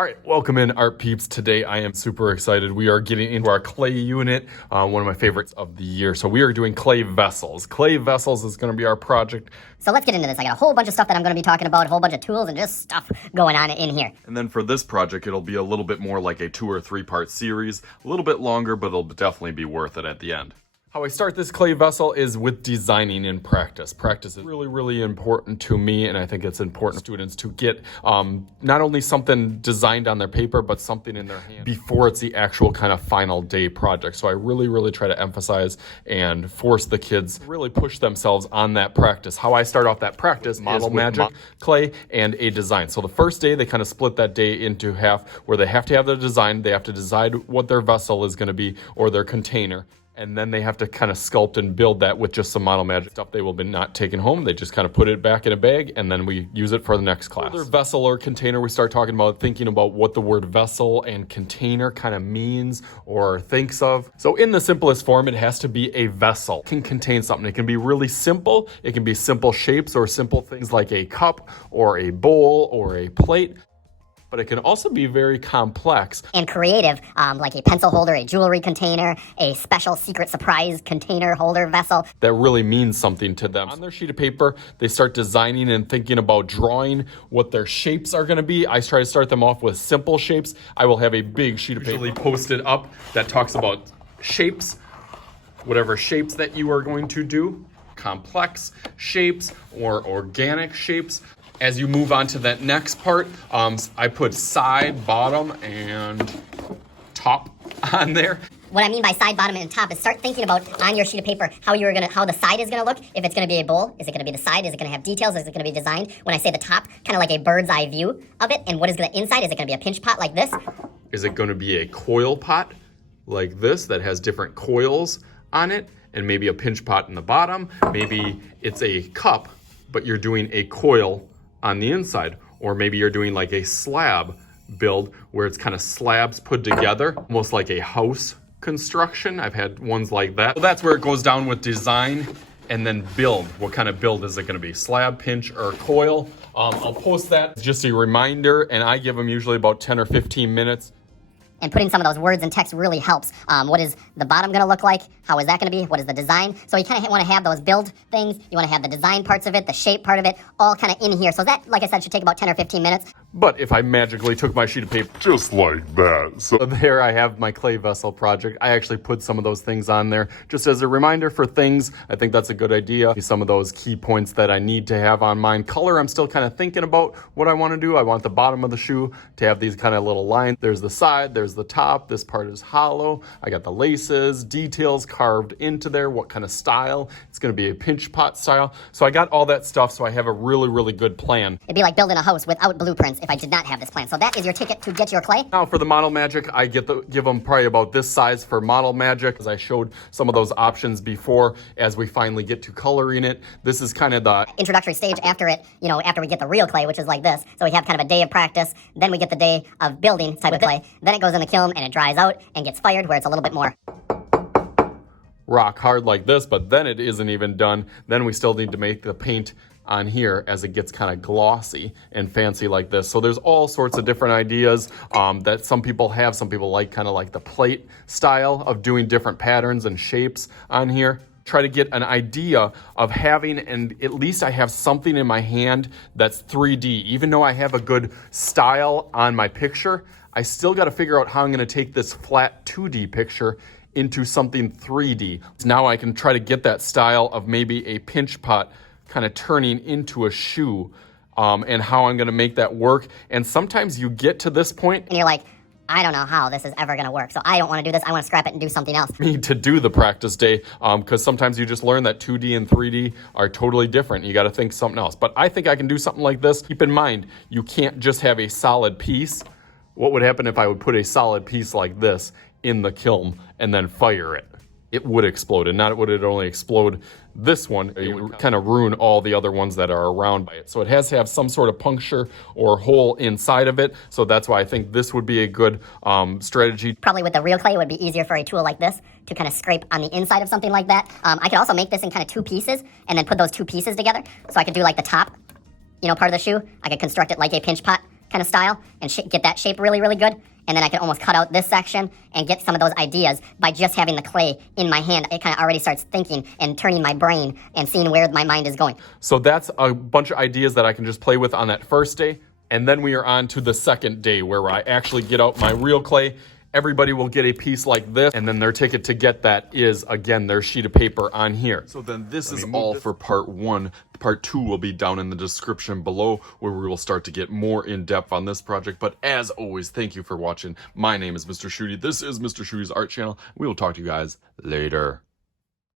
All right, welcome in art peeps. Today I am super excited. We are getting into our clay unit, one of my favorites of the year. So we are doing clay vessels. Clay vessels is gonna be our project. So let's get into this. I got a whole bunch of stuff that I'm gonna be talking about, a whole bunch of tools and just stuff going on in here. And then for this project, it'll be a little bit more like a 2 or 3 part series, a little bit longer, but it'll definitely be worth it at the end. How I start this clay vessel is with designing in practice. Practice is really, really important to me, and I think it's important for students to get not only something designed on their paper, but something in their hand before it's the actual kind of final day project. So I really, really try to emphasize and force the kids to really push themselves on that practice. How I start off that practice model magic, clay, and a design. So the first day, they kind of split that day into half where they have to have the design, they have to decide what their vessel is gonna be or their container. And then they have to kind of sculpt and build that with just some model magic stuff they will be not taking home. They just kind of put it back in a bag and then we use it for the next class. Their vessel or container, we start talking about thinking about what the word vessel and container kind of means or thinks of. So in the simplest form, it has to be a vessel. It can contain something. It can be really simple. It can be simple shapes or simple things like a cup or a bowl or a plate. But it can also be very complex and creative, like a pencil holder, a jewelry container, a special secret surprise container holder vessel. That really means something to them. On their sheet of paper, they start designing and thinking about drawing what their shapes are gonna be. I try to start them off with simple shapes. I will have a big sheet of paper posted up that talks about shapes, whatever shapes that you are going to do, complex shapes or organic shapes. As you move on to that next part, I put side, bottom, and top on there. What I mean by side, bottom, and top is start thinking about on your sheet of paper how the side is gonna look. If it's gonna be a bowl, is it gonna be the side? Is it gonna have details? Is it gonna be designed? When I say the top, kind of like a bird's eye view of it. And what is gonna inside? Is it gonna be a pinch pot like this? Is it gonna be a coil pot like this that has different coils on it? And maybe a pinch pot in the bottom. Maybe it's a cup, but you're doing a coil on the inside, or maybe you're doing like a slab build where it's kind of slabs put together, almost like a house construction. I've had ones like that. So that's where it goes down with design and then build. What kind of build is it gonna be? Slab, pinch, or coil? I'll post that. Just a reminder, and I give them usually about 10 or 15 minutes. And putting some of those words and text really helps. What is the bottom gonna look like? How is that gonna be? What is the design? So you kind of wanna have those build things. You wanna have the design parts of it, the shape part of it, all kind of in here. So that, like I said, should take about 10 or 15 minutes. But if I magically took my sheet of paper, just like that. So there I have my clay vessel project. I actually put some of those things on there just as a reminder for things. I think that's a good idea. Some of those key points that I need to have on mine. Color, I'm still kind of thinking about what I want to do. I want the bottom of the shoe to have these kind of little lines. There's the side, there's the top. This part is hollow. I got the laces, details carved into there, what kind of style. It's going to be a pinch pot style. So I got all that stuff, so I have a really, really good plan. It'd be like building a house without blueprints if I did not have this plan. So that is your ticket to get your clay. Now for the model magic, I give them probably about this size for model magic, as I showed some of those options before as we finally get to coloring it. This is kind of the introductory stage after it, after we get the real clay, which is like this. So we have kind of a day of practice, then we get the day of building type of clay, then it goes in the kiln and it dries out and gets fired where it's a little bit more rock hard like this, but then it isn't even done. Then we still need to make the paint on here as it gets kind of glossy and fancy like this. So there's all sorts of different ideas that some people have. Some people like kind of like the plate style of doing different patterns and shapes on here. Try to get an idea of having, and at least I have something in my hand that's 3D. Even though I have a good style on my picture, I still got to figure out how I'm going to take this flat 2D picture into something 3D. Now I can try to get that style of maybe a pinch pot kind of turning into a shoe, and how I'm going to make that work. And sometimes you get to this point and you're like, I don't know how this is ever going to work. So I don't want to do this. I want to scrap it and do something else. Need to do the practice day, because sometimes you just learn that 2D and 3D are totally different. You got to think something else. But I think I can do something like this. Keep in mind, you can't just have a solid piece. What would happen if I would put a solid piece like this in the kiln and then fire it? It would explode, and not would it only explode this one, it would kind of ruin all the other ones that are around by it. So it has to have some sort of puncture or hole inside of it. So that's why I think this would be a good strategy. Probably with the real clay, it would be easier for a tool like this to kind of scrape on the inside of something like that. I could also make this in kind of 2 pieces and then put those 2 pieces together. So I could do like the top, part of the shoe. I could construct it like a pinch pot kind of style and get that shape really, really good. And then I can almost cut out this section and get some of those ideas by just having the clay in my hand. It kind of already starts thinking and turning my brain and seeing where my mind is going. So that's a bunch of ideas that I can just play with on that first day. And then we are on to the second day where I actually get out my real clay. Everybody will get a piece like this, and then their ticket to get that is, again, their sheet of paper on here. So then this is all for part 1. Part 2 will be down in the description below, where we will start to get more in depth on this project. But as always, thank you for watching. My name is Mr. Shooty. This is Mr. Shooty's Art Channel. We will talk to you guys later.